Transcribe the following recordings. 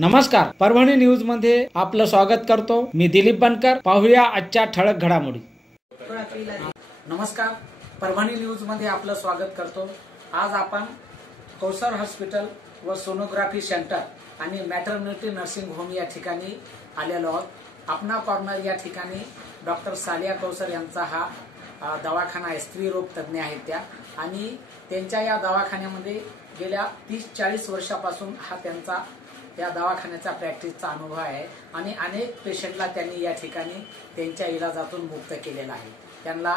नमस्कार, परभणी न्यूज मध्ये आपलं स्वागत करतो। मी दिलीप बनकर। पाहूया आजच्या ठळक घडामोडी। नमस्कार, परभणी न्यूज मध्ये आपलं स्वागत करतो। आज आपण कौसर हॉस्पिटल व सोनोग्राफी सेंटर आणि मॅटर्निटी नर्सिंग होम या ठिकाणी आलेलो आहोत। अपना कॉर्नर या ठिकाणी डॉक्टर सालिया कौसर यांचा हा दवाखाना आहे। स्त्री रोग तज्ञ आहेत त्या, आणि त्यांच्या या दवाखान्यामध्ये गेल्या 30-40 वर्षापासून हा त्यांचा या दवाखान्याचा प्रॅक्टिसचा अनुभव आहे, आणि अनेक पेशंटला त्यांनी या ठिकाणी त्यांच्या इलाजातून मुक्त केलेला आहे। त्यांना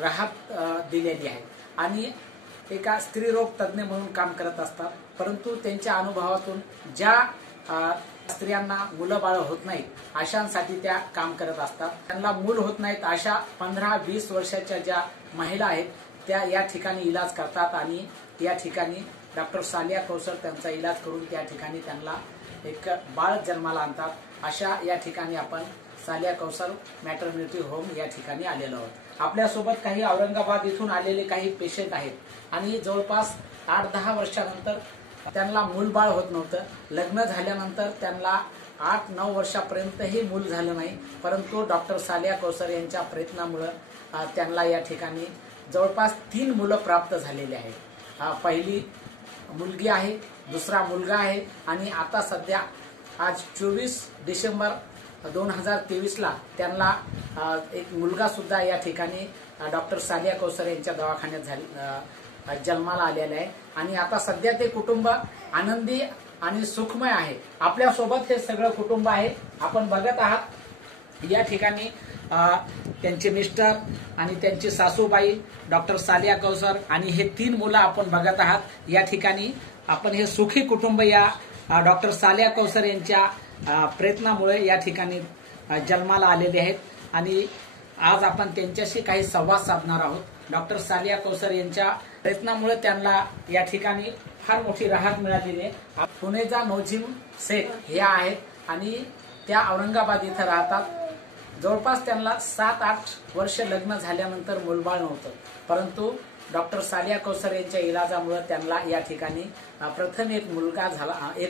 राहत दिलेली आहे, आणि एका स्त्री रोग तज्ञ म्हणून काम करत असतात। परंतु त्यांच्या अनुभवातून ज्या स्त्रियांना मुलं बाळ होत नाहीत अशांसाठी त्या काम करत असतात। त्यांना मूल होत नाहीत अशा 15-20 वर्षाच्या ज्या महिला आहेत त्या या ठिकाणी इलाज करतात, आणि या ठिकाणी डॉक्टर सालिया कौसर त्यांचा इलाज करून त्या ठिकाणी त्यांना एक बाळ जन्माला आणतात। अशा या ठिकाणी आपण सालिया कौसर मॅटर्निटी होम या ठिकाणी आलेलो आहोत। आपल्यासोबत काही औरंगाबाद इथून आलेले काही पेशंट आहेत, आणि जवळपास 8-10 वर्षानंतर त्यांना मूल बाळ होत नव्हतं। लग्न झाल्यानंतर त्यांना 8-9 वर्षापर्यंतही मूल झालं नाही, परंतु डॉक्टर सालिया कौसर यांच्या प्रयत्नामुळे त्यांना या ठिकाणी जवळपास 3 मुलं प्राप्त झालेली आहेत। पहिली मुलगी आहे, दुसरा मुलगा आहे, आणि आता सध्या आज 24 डिसेंबर 2023 ला त्यांना एक मुलगा सुद्धा या ठिकाणी डॉक्टर सालिया कौसर यांच्या दवाखान्यात जन्माला आलेला आहे, आणि आता सध्या ते कुटुंब आनंदी आणि सुखमय आहे। आपल्यासोबत हे सगळं कुटुंब आहे, आपण बघत आहात। या ठिकाणी त्यांचे मिस्टर आणि त्यांची सासूबाई डॉक्टर सालिया कौसर आणि हे 3 मुलं आपण बघत आहात। या ठिकाणी आपण हे सुखी कुटुंब या डॉक्टर सालिया कौसर यांच्या प्रयत्नामुळे या ठिकाणी जन्माला आलेले आहेत, आणि आज आपण त्यांच्याशी काही संवाद साधणार आहोत। डॉक्टर सालिया कौसर यांच्या प्रयत्नामुळे त्यांना या ठिकाणी फार मोठी राहत मिळालेली आहे। पुणेचा नौजिम शेख हे आहेत, आणि त्या औरंगाबाद इथं राहतात। जवळपास त्यांना 7-8 वर्ष लग्न झाल्यानंतर मुलबाळ नव्हतं, परंतु डॉक्टर सालिया कौसर यांच्या इलाजामुळे त्यांना या ठिकाणी प्रथम एक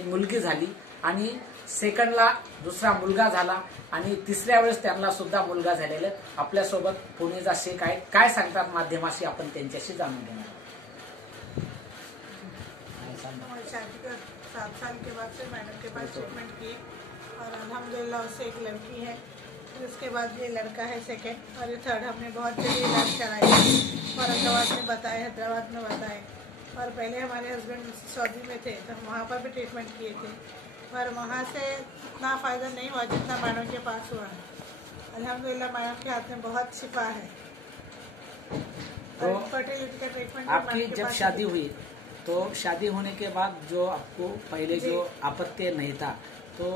मुलगी झाली, आणि सेकंडला दुसरा मुलगा झाला, आणि तिसऱ्या वेळेस त्यांना सुद्धा मुलगा झालेला। आपल्यासोबत पुणेचा शेख आहे, काय सांगतात माध्यमाशी आपण त्यांच्याशी जाणून घेणार। 7 साल के बाद से मैडम के पास ट्रीटमेंट की, और अल्हम्दुलिल्लाह उससे एक लड़की है, फिर उसके बाद ये लड़का है सेकेंड, और ये थर्ड। हमने बहुत जगह इलाज कराया, औरंगाबाद में बताए, हैदराबाद में बताए, और पहले हमारे हस्बैंड सऊदी में थे तो हम वहाँ पर भी ट्रीटमेंट किए थे, पर वहाँ से इतना फ़ायदा नहीं हुआ जितना मैडम के पास हुआ है। अल्हम्दुलिल्लाह मैडम के हाथ में बहुत शिफा है। तो फर्टिलिटी का ट्रीटमेंट आपकी जब शादी हुई तो शादी होने के बाद जो आपको पहले जो आपत्ति नहीं था, तो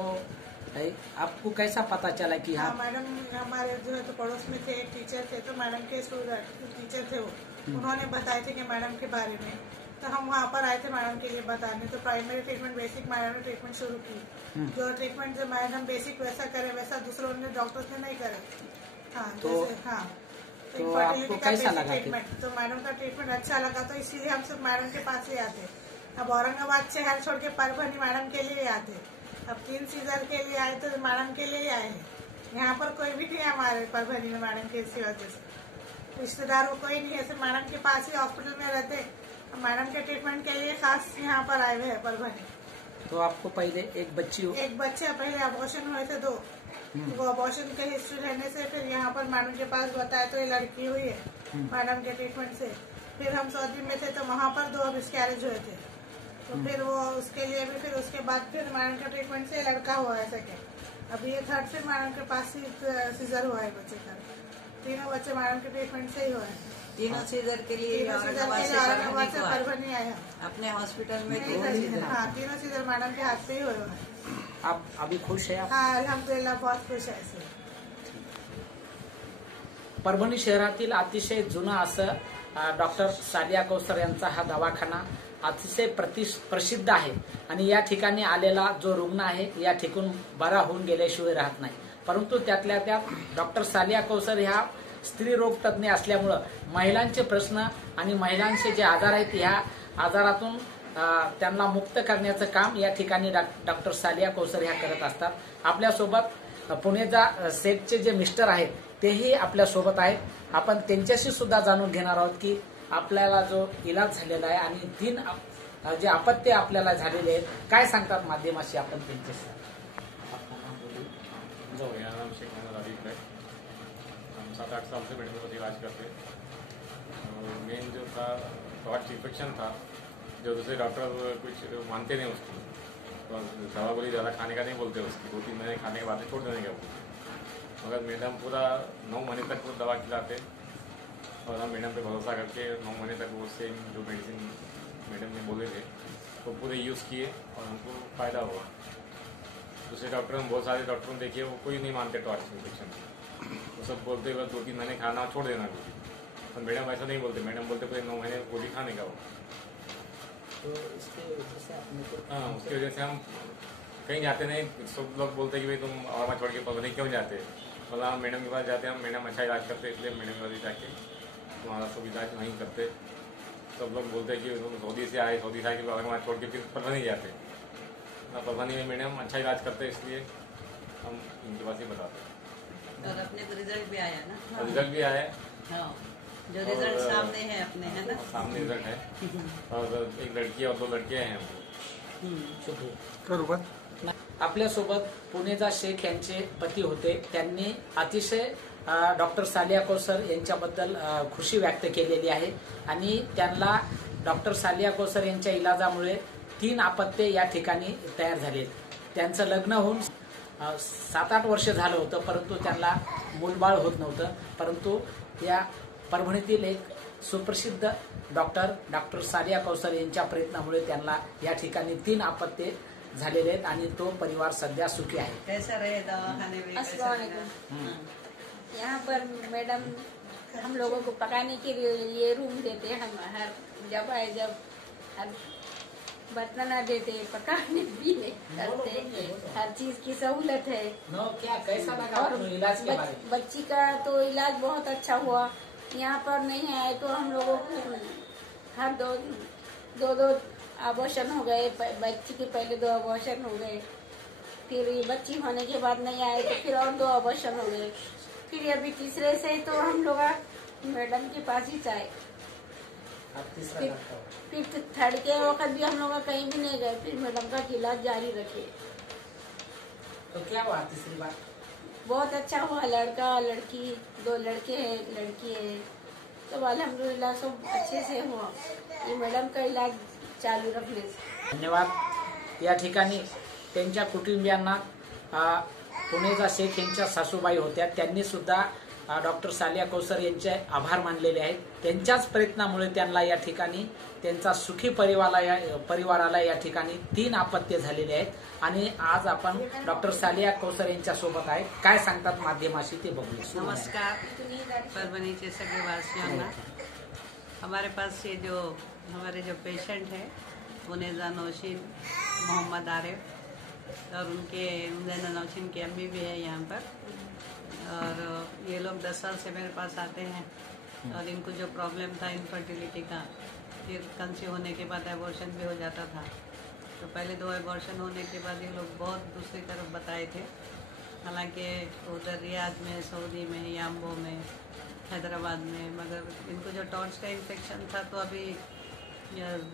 आपको कैसा पता चला कि हाँ मैडम हमारे जो है तो पड़ोस में थे, एक टीचर थे, तो मैडम के टीचर थे वो, उन्होंने बताए थे कि मैडम के बारे में, तो हम वहाँ पर आए थे मैडम के लिए बताने। तो प्राइमरी ट्रीटमेंट बेसिक मैडम ने ट्रीटमेंट शुरू की। जो ट्रीटमेंट जो मैडम बेसिक वैसा करे वैसा दूसरों ने डॉक्टर्स ने नहीं करे। हाँ तो आपको कैसा लगा? तो मैडम का ट्रीटमेंट अच्छा लगा, तो इसीलिए हम सब मैडम के पास ही आते। अब औरंगाबाद शहर छोड़ के परभणी मैडम के लिए आते। अब 3 सीजर के लिए आए तो मैडम के लिए आए हैं। यहाँ पर कोई भी नहीं है हमारे परभणी में मैडम के इसी वजह से, रिश्तेदार कोई नहीं है, सिर्फ मैडम के पास ही हॉस्पिटल में रहते। मैडम के ट्रीटमेंट के लिए खास यहाँ पर आए हुए हैं परभणी। तो आपको पहले एक बच्चे पहले अबॉर्शन हुए थे 2, वो अबॉर्शन के हिस्ट्री रहने से फिर यहाँ पर मैडम के पास बताया तो ये लड़की हुई है मैडम के ट्रीटमेंट से। फिर हम सऊदी में थे तो वहाँ पर 2 मिसकैरेज हुए थे, तो फिर वो उसके लिए भी, फिर उसके बाद फिर मैडम के ट्रीटमेंट से लड़का हुआ है सेकेंड। अभी ये थर्ड फिर मैडम के पास ही सीजर हुआ है बच्चे का। 3 बच्चे मैडम के ट्रीटमेंट से ही हुए हैं। 3 सीजर के लिए औरंगाबाद से परभणी आए हैं अपने हॉस्पिटल में। हाँ 3 सीजर मैडम के हाथ पे ही हुए हैं। आप अभी खुश है? हाँ अल्हम्दुलिल्लाह बहुत खुश है। परभणी शहरातील अतिशय जुना असं डॉक्टर सालिया कौसर यांचा हा दवाखाना अतिशय प्रसिद्ध आहे, आणि या ठिकाणी आलेला जो रुग्ण आहे या ठिकाणी बरा होऊन गेल्याशिवाय राहत नाही। परंतु त्यातल्या त्यात डॉक्टर सालिया कौसर ह्या स्त्री रोग तज्ञ असल्यामुळे महिलांचे प्रश्न आणि महिलांचे जे आजार आहेत ह्या आजारातून त्यांना मुक्त करण्याचं काम या ठिकाणी डॉक्टर सालिया कौसर ह्या करत असतात. आपल्यासोबत पुणेचा सेटचे जे मिस्टर आहेत तेही आपल्यासोबत आहेत. आपण त्यांच्याशी सुद्धा जाणून घेणार आहोत की आपल्याला जो इलाज झालेला आहे आणि 3 जे अपत्य आपल्याला झालेले आहेत, काय सांगतात माध्यमाशी आपण त्यांच्याशी. मेरा नाम शेख मोहम्मद आरिफ है. हम 7-8 साल से मेडिकल का इलाज करते हैं. मेन जो था टॉर्च इन्फेक्शन था, जो दूसरे डॉक्टर कुछ मानते नहीं उसको, तो दवा गोली ज़्यादा खाने का नहीं बोलते उसकी, 2-3 महीने खाने के बाद छोड़ देने का बोलते. मगर मैडम पूरा 9 महीने तक वो दवा खिलाते और हम मैडम पे भरोसा करके 9 महीने तक वो सेम जो मेडिसिन मैडम ने बोले थे वो पूरे यूज़ किए और हमको फ़ायदा हुआ. दूसरे डॉक्टर हम बहुत सारे डॉक्टरों ने देखिए, वो कोई नहीं मानते टॉर्च इन्फेक्शन. वो सब बोलते हुए 2-3 महीने खाना छोड़ देना गोली. पर मैडम ऐसा नहीं बोलते. मैडम बोलते पूरे 9 महीने गोली खाने का हो. तो इसके वजह से आपने हाँ, उसकी वजह से हम कहीं जाते नहीं. सब लोग बोलते कि भाई तुम और छोड़ के पता क्यों जाते. मतलब हम मैडम के पास जाते हैं, हम मैडम अच्छा इलाज करते, इसलिए मैडम के पास जाके तुम्हारा सब इलाज नहीं करते. सब लोग बोलते हैं कि तुम सऊदी से आए के बाद वहाँ छोड़ के फिर पता नहीं जाते. परवानी में मैडम अच्छा इलाज करते हैं, इसलिए हम इनके पास ही बताते हैं. और अपने को रिजल्ट भी आया ना. रिजल्ट भी आया है. हाँ, जो रिजल्ट सामने है अपने, है ना. सामने रिजल्ट है. और एक लड़की और 2 लड़के हैं हमको. आपल्यासोबत पुणेचा शेख यांचे पती होते. त्यांनी अतिशय डॉक्टर सालिया कौसर यांच्याबद्दल खुशी व्यक्त केलेली आहे आणि त्यांना डॉक्टर सालिया कौसर यांच्या इलाजामुळे 3 अपत्ये या ठिकाणी तयार झालेत. त्यांचं लग्न होऊन 7-8 वर्ष झालं होतं, परंतु त्यांना मूलबाळ होत नव्हतं. परंतु या परभणीतील एक सुप्रसिद्ध डॉक्टर सालिया कौसर यांच्या प्रयत्नामुळे त्यांना या ठिकाणी 3 अपत्ये झालेले आहेत आणि तो परिवार सध्या सुखी आहे. कैसा रहे दवाखाने में, कैसा अस्सलाम लगा? वालेकुम. यहाँ पर मैडम हम लोगों को पकाने के लिए ये रूम देते. हम हर जब आए जब हर बर्तन देते, पकाने पीने करते, हर चीज की सहूलत है. क्या कैसा लगा और आपको इलाज के बारे में. बच्ची का तो इलाज बहुत अच्छा हुआ. यहाँ पर नहीं आए तो हम लोगों को हर दो अबॉर्शन हो गए. बच्ची के पहले 2 अबॉर्शन हो गए, फिर ये बच्ची होने के बाद नहीं आए तो फिर और 2 अबॉर्शन हो गए. फिर अभी तीसरे से तो हम लोग मैडम के पास ही आए. आप तीसरा फिर डॉक्टर. फिर थर्ड के वक्त भी हम लोग कहीं भी नहीं गए. फिर मैडम का इलाज जारी रखे. तो क्या हुआ तीसरी बार. बहुत अच्छा हुआ. लड़का लड़की 2 लड़के हैं, एक लड़की है. तो अल्हम्दुलिल्लाह सब अच्छे से हुआ. ये मैडम का इलाज चालू रखने से. धन्यवाद. या ठिकाणी त्यांच्या कुटुंबियांना पुणेचा शेख यांच्या सासूबाई होत्या. त्यांनी सुद्धा डॉक्टर सालिया कौसर यांचे आभार मानलेले आहेत. त्यांच्याच प्रयत्नामुळे त्यांना या ठिकाणी त्यांचा सुखी परिवाराला या ठिकाणी 3 अपत्य झालेले आहेत आणि आज आपण डॉक्टर सालिया कौसर यांच्या सोबत आहे. काय सांगतात माध्यमाशी ते बघू. नमस्कार परभणी के सगे वासियों. हमारे पास ये जो हमारे जो पेशेंट है मुनेजा नौशीन मोहम्मद आरिफ और उनके मुनेजा नौशीन की अम्मी भी है यहाँ पर. और ये लोग 10 साल से मेरे पास आते हैं और इनको जो प्रॉब्लम था इनफर्टिलिटी का, फिर कंसीव होने के बाद एबॉर्शन भी हो जाता था. तो पहले 2 एबॉर्शन होने के बाद ये लोग बहुत दूसरी तरफ बताए थे. हालांकि उधर रियाद में, सऊदी में, याम्बो में, हैदराबाद में, मगर इनको जो टॉर्च का इन्फेक्शन था तो अभी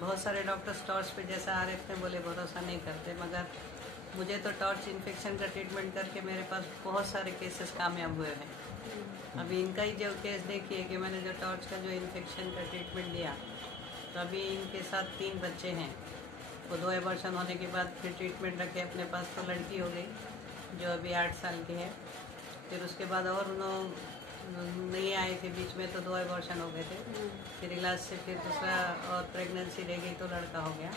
बहुत सारे डॉक्टर्स टॉर्च पे जैसा आ रहे थे बोले भरोसा नहीं करते. मगर मुझे तो टॉर्च इन्फेक्शन का ट्रीटमेंट करके मेरे पास बहुत सारे केसेस कामयाब हुए हैं. अभी इनका ही जो केस देखिए कि मैंने जो टॉर्च का जो इन्फेक्शन का ट्रीटमेंट लिया तो अभी इनके साथ 3 बच्चे हैं. वो 2 एबॉर्शन होने के बाद फिर ट्रीटमेंट रखे अपने पास तो लड़की हो गई जो अभी 8 साल की है. फिर उसके बाद और उन्होंने नहीं आए थे बीच में तो 2 एबॉर्शन हो गए थे. फिर इलाज से फिर दूसरा और प्रेगनेंसी रह गई तो लड़का हो गया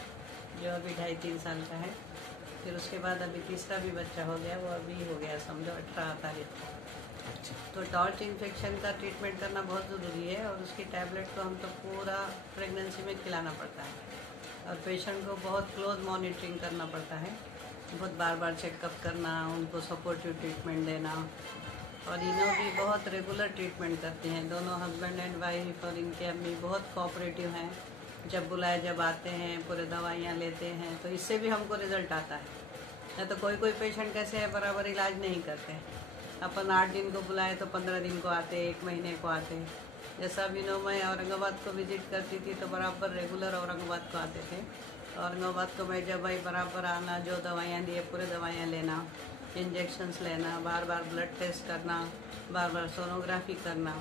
जो अभी 2.5-3 साल का है. फिर उसके बाद अभी तीसरा भी बच्चा हो गया, वो अभी हो गया समझो 18 तारीख को. तो टॉर्च इन्फेक्शन का ट्रीटमेंट करना बहुत ज़रूरी है और उसकी टैबलेट को हम तो पूरा प्रेगनेंसी में खिलाना पड़ता है और पेशेंट को बहुत क्लोज मॉनिटरिंग करना पड़ता है. बहुत बार बार चेकअप करना, उनको सपोर्टिव ट्रीटमेंट देना. और इन्हों भी बहुत रेगुलर ट्रीटमेंट करते हैं. दोनों हस्बैंड एंड वाइफ और इनके अम्मी बहुत कोऑपरेटिव हैं जब बुलाए जब आते हैं, पूरे दवाइयाँ लेते हैं, तो इससे भी हमको रिजल्ट आता है। नहीं तो कोई कोई पेशेंट कैसे है बराबर इलाज नहीं करते हैं। अपन 8 दिन को बुलाए तो 15 दिन को आते, 1 महीने को आते। जैसा विनो मैं औरंगाबाद को विजिट करती थी तो बराबर रेगुलर औरंगाबाद को आते थे। औरंगाबाद को मैं जब भाई बराबर आना, जो दवाइयाँ दिए पूरे दवाइयाँ लेना, इंजेक्शन्स लेना, बार बार ब्लड टेस्ट करना, बार बार सोनोग्राफी करना,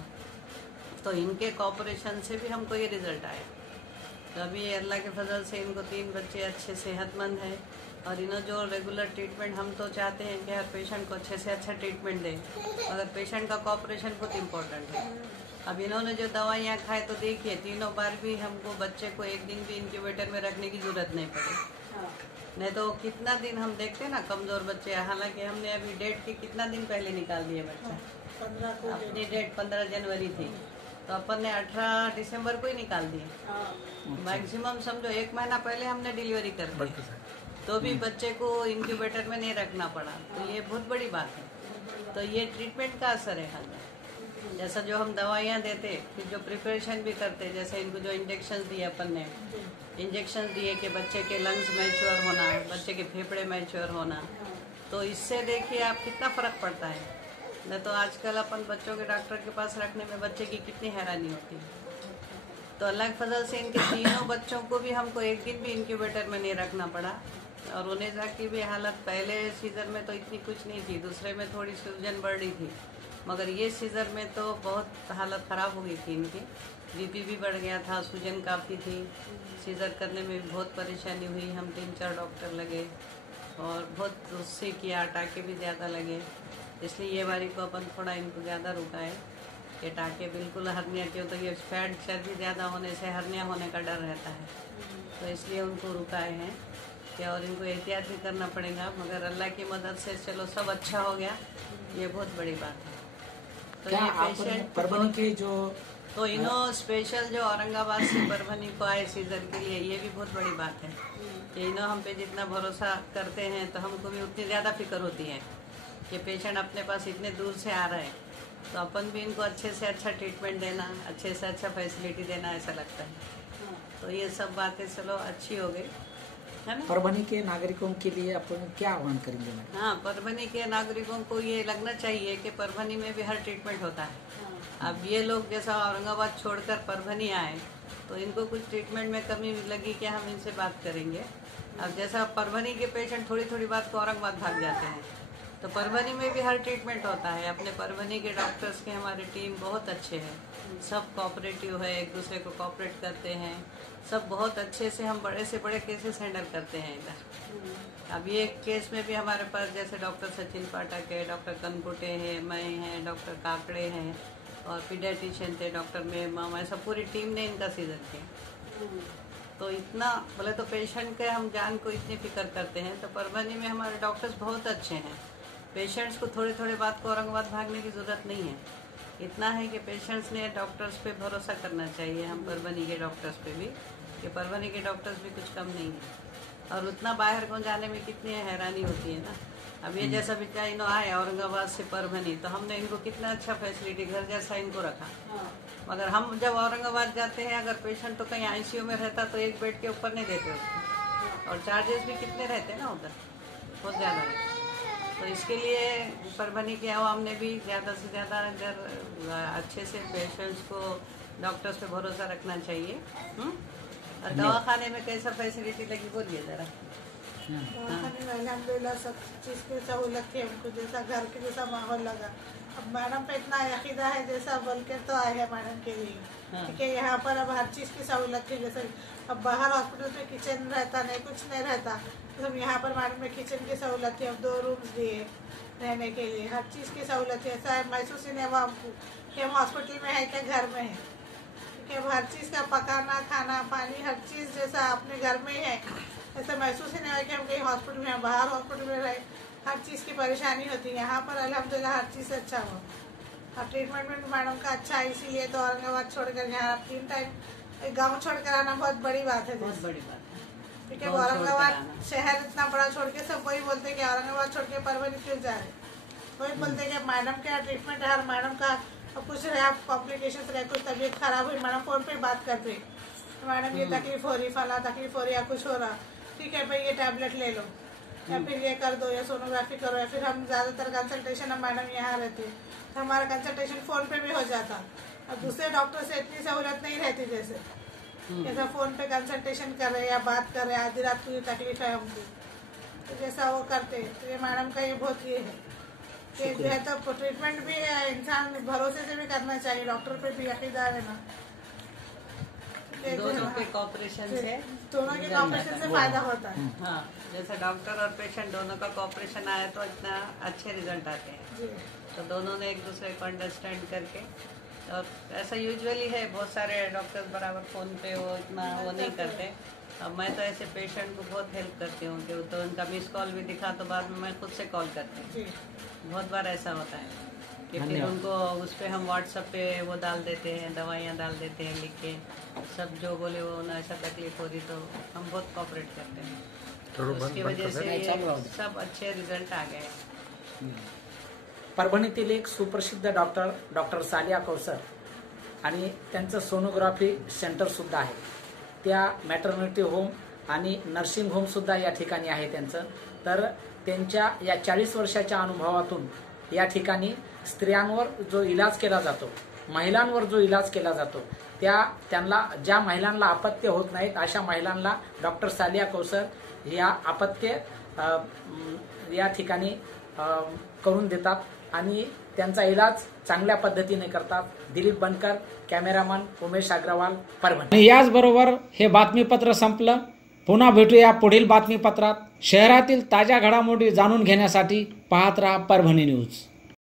तो इनके कॉपरेशन से भी हमको ये रिजल्ट आया। तो अभी अल्लाह के फजल से इनको 3 बच्चे अच्छे सेहतमंद हैं। और इन्हों जो रेगुलर ट्रीटमेंट, हम तो चाहते हैं कि हर पेशेंट को अच्छे से अच्छा ट्रीटमेंट दें, मगर पेशेंट का कॉपरेशन बहुत इम्पोर्टेंट है। अब इन्होंने जो दवाइयाँ खाए तो देखिए 3 बार भी हमको बच्चे को 1 दिन भी इंक्यूबेटर में रखने की जरूरत नहीं पड़ी। नहीं तो कितना दिन हम देखते हैं ना कमज़ोर बच्चे, हालांकि हमने अभी डेट के कितना दिन पहले निकाल दिए बच्चा। 15 को अपनी डेट 15 जनवरी थी तो अपन ने 18 दिसंबर को ही निकाल दिए। मैक्सिमम समझो 1 महीना पहले हमने डिलीवरी कर दी, तो भी बच्चे को इंक्यूबेटर में नहीं रखना पड़ा। तो ये बहुत बड़ी बात है। तो ये ट्रीटमेंट का असर है हमें। जैसा जो हम दवाइयाँ देते, फिर जो प्रिपरेशन भी करते, जैसे इनको जो इंजेक्शन दिए अपन ने, इंजेक्शन दिए कि बच्चे के लंग्स मैच्योर होना, बच्चे के फेफड़े मैच्योर होना, तो इससे देखिए आप कितना फ़र्क पड़ता है। नहीं तो आजकल अपन बच्चों के डॉक्टर के पास रखने में बच्चे की कितनी हैरानी होती है। तो अल्लाह के फजल से इनके 3 बच्चों को भी हमको 1 दिन भी इंक्यूबेटर में नहीं रखना पड़ा। और उनेजा की भी हालत पहले सीज़न में तो इतनी कुछ नहीं थी, दूसरे में थोड़ी सूजन बढ़ रही थी, मगर ये सीज़न में तो बहुत हालत ख़राब हो गई थी इनकी। बीपी भी बढ़ गया था, सूजन काफ़ी थी, सीज़र करने में भी बहुत परेशानी हुई। हम 3-4 डॉक्टर लगे और बहुत उससे किया, टाँके भी ज़्यादा लगे। इसलिए ये बारी को अपन थोड़ा इनको ज़्यादा रुका है कि टाँके बिल्कुल हर्निया के, तो ये फैट चर्बी ज़्यादा होने से हर्निया होने का डर रहता है, तो इसलिए उनको रुकाए हैं कि और इनको एहतियात भी करना पड़ेगा। मगर अल्लाह की मदद से चलो सब अच्छा हो गया, ये बहुत बड़ी बात है। तो क्या ये आपने पेशेंट परभनी के जो तो इन्हों स्पेशल जो औरंगाबाद से परभनी को आए सीजन के लिए, ये भी बहुत बड़ी बात है कि इन्हों हम पे जितना भरोसा करते हैं तो हमको भी उतनी ज़्यादा फिक्र होती है कि पेशेंट अपने पास इतने दूर से आ रहे हैं, तो अपन भी इनको अच्छे से अच्छा ट्रीटमेंट देना, अच्छे से अच्छा फैसिलिटी देना, ऐसा लगता है। तो ये सब बातें चलो अच्छी हो गई, है ना। परभनी के नागरिकों के लिए अपन क्या आह्वान करेंगे मैडम? हाँ, परभनी के नागरिकों को ये लगना चाहिए कि परभनी में भी हर ट्रीटमेंट होता है। अब ये लोग जैसा औरंगाबाद छोड़कर परभनी आए तो इनको कुछ ट्रीटमेंट में कमी लगी कि हम इनसे बात करेंगे। अब जैसा परभनी के पेशेंट थोड़ी थोड़ी बात को औरंगाबाद भाग जाते हैं, तो परभनी में भी हर ट्रीटमेंट होता है। अपने परभनी के डॉक्टर्स के हमारी टीम बहुत अच्छे हैं, सब कोऑपरेटिव है, एक दूसरे को कोऑपरेट करते हैं, सब बहुत अच्छे से। हम बड़े से बड़े केसेस हैंडल करते हैं इधर। अब ये केस में भी हमारे पास जैसे डॉक्टर सचिन पाठक है, डॉक्टर कनकुटे हैं, मैं हैं, डॉक्टर काकड़े हैं और पीडियाट्रिशियन थे डॉक्टर मेहमा, ऐसा पूरी टीम ने इनका सीजन किया। तो इतना बोले तो पेशेंट के हम जान को इतनी फिक्र करते हैं। तो परभनी में हमारे डॉक्टर्स बहुत अच्छे हैं। पेशेंट्स को थोड़ी थोड़ी बात को औरंगाबाद भागने की ज़रूरत नहीं है। इतना है कि पेशेंट्स ने डॉक्टर्स पे भरोसा करना चाहिए, हम परभनी के डॉक्टर्स पे भी, कि परभनी के डॉक्टर्स भी कुछ कम नहीं है। और उतना बाहर को जाने में कितनी हैरानी होती है ना। अब ये जैसा बेचारा इन्हों आए औरंगाबाद से परभनी, तो हमने इनको कितना अच्छा फैसिलिटी घर जैसा इनको रखा। मगर हम जब औरंगाबाद जाते हैं, अगर पेशेंट तो कहीं आईसीयू में रहता तो एक बेड के ऊपर नहीं देते उसको, और चार्जेस भी कितने रहते हैं ना उधर, बहुत ज़्यादा रहते। तो इसके लिए परभनी के आवाम ने भी ज़्यादा से ज़्यादा अगर अच्छे से पेशेंट्स को डॉक्टर्स पे भरोसा रखना चाहिए। और दवाखाने में कैसा फैसिलिटी लगी बोलिए ज़रा। दवाखाने में अल्हम्दुलिल्लाह सब चीज़ की सहूलत थी हमको, जैसा घर के जैसा माहौल लगा। अब मैडम पे इतना यकीदा है जैसा बोल के तो आए हैं मैडम के लिए, क्योंकि यहाँ पर अब हर चीज़ की सहूलत थी। जैसे अब बाहर हॉस्पिटल में किचन रहता नहीं, कुछ नहीं रहता, तो हम यहाँ पर मैडम में किचन की सहूलत थी। अब 2 रूम्स दिए रहने के लिए, हर चीज़ की सहूलत है। ऐसा है महसूस ही नहीं हुआ हमको कि हम हॉस्पिटल में है क्या घर में है, क्योंकि अब हर चीज़ का पकाना, खाना, पानी, हर चीज़ जैसा अपने घर में ही है, ऐसा महसूस ही नहीं हुआ कि हम कहीं हॉस्पिटल में, बाहर हॉस्पिटल में रहे। हर चीज़ की परेशानी होती है, यहाँ पर अल्हम्दुलिल्लाह हर चीज़ अच्छा हुआ। और ट्रीटमेंट में मैडम का अच्छा है, इसीलिए तो औरंगाबाद छोड़कर यहाँ 3 टाइम गाँव छोड़कर आना बहुत बड़ी बात है। बहुत बड़ी बात है, क्योंकि औरंगाबाद शहर इतना बड़ा छोड़ के सब वही बोलते हैं कि औरंगाबाद छोड़ के परभनी क्यों जा रहे, वही बोलते हैं कि मैडम का ट्रीटमेंट है। हर मैडम का कुछ रहे, आप कॉम्प्लिकेशन रहे, कुछ तबीयत खराब हुई, मैडम फ़ोन पे बात करते, मैडम ये तकलीफ हो रही, फला तकलीफ हो रही, या कुछ हो रहा, ठीक है भाई ये टैबलेट ले लो, या फिर ये कर दो, या सोनोग्राफी करो, या फिर हम ज़्यादातर कंसल्टेशन हम मैडम यहाँ रहती है तो हमारा कंसल्टेशन फ़ोन पे भी हो जाता। अब दूसरे डॉक्टर से इतनी सहूलत नहीं रहती, जैसे जैसा फ़ोन पे कंसल्टेशन कर रहे या बात कर रहे, आधी रात को ये तकलीफ है हमको, तो जैसा वो करते, तो ये मैडम का ये बहुत ये है कि जो है तो ट्रीटमेंट भी इंसान भरोसे से भी करना चाहिए, डॉक्टर पे भी यकीन रहना। दोनों के कॉपरेशन से दोनों के कॉपरेशन से फायदा होता है। हाँ, जैसे डॉक्टर और पेशेंट दोनों का कॉपरेशन आए तो इतना अच्छे रिजल्ट आते हैं। जी तो दोनों ने एक दूसरे को अंडरस्टैंड करके, और ऐसा यूजुअली है, बहुत सारे डॉक्टर्स बराबर फ़ोन पे वो इतना वो नहीं करते। अब मैं तो ऐसे पेशेंट को बहुत हेल्प करती हूँ कि तो उनका मिस कॉल भी दिखा तो बाद में मैं खुद से कॉल करती हूँ। जी बहुत बार ऐसा होता है कि फिर उनको उस पर हम व्हाट्सएप पे वो डाल देते हैं, दवाइयाँ डाल देते हैं लिख के, सब जो बोले वो उन्हें ऐसा तकलीफ हो रही तो हम बहुत कॉपरेट करते हैं। उसकी वजह से ये सब अच्छे रिजल्ट आ गए। परभणीतील एक सुप्रसिद्ध डॉक्टर सालिया कौसर आणि त्यांचं सोनोग्राफी सेंटर सुद्धा आहे, त्या मॅटर्निटी होम आणि नर्सिंग होम सुद्धा या ठिकाणी आहे त्यांचं। तर त्यांच्या या 40 वर्षाच्या अनुभवातून या ठिकाणी स्त्रियांवर जो इलाज केला जातो, महिलांवर जो इलाज केला जातो, त्यांना ज्या महिलांना अपत्य होत नाहीत अशा महिलांना डॉक्टर सालिया कौसर या अपत्य या ठिकाणी करून देतात आणि त्यांचा इलाज चांगल्या पद्धतीने करतात। दिलीप बनकर, कॅमेरामन उमेश अग्रवाल, परभणी। याचबरोबर हे बातमीपत्र संपलं। पुन्हा भेटूया पुढील बातमीपत्रात। शहरातील ताज्या घडामोडी जाणून घेण्यासाठी पाहत राहा परभणी न्यूज।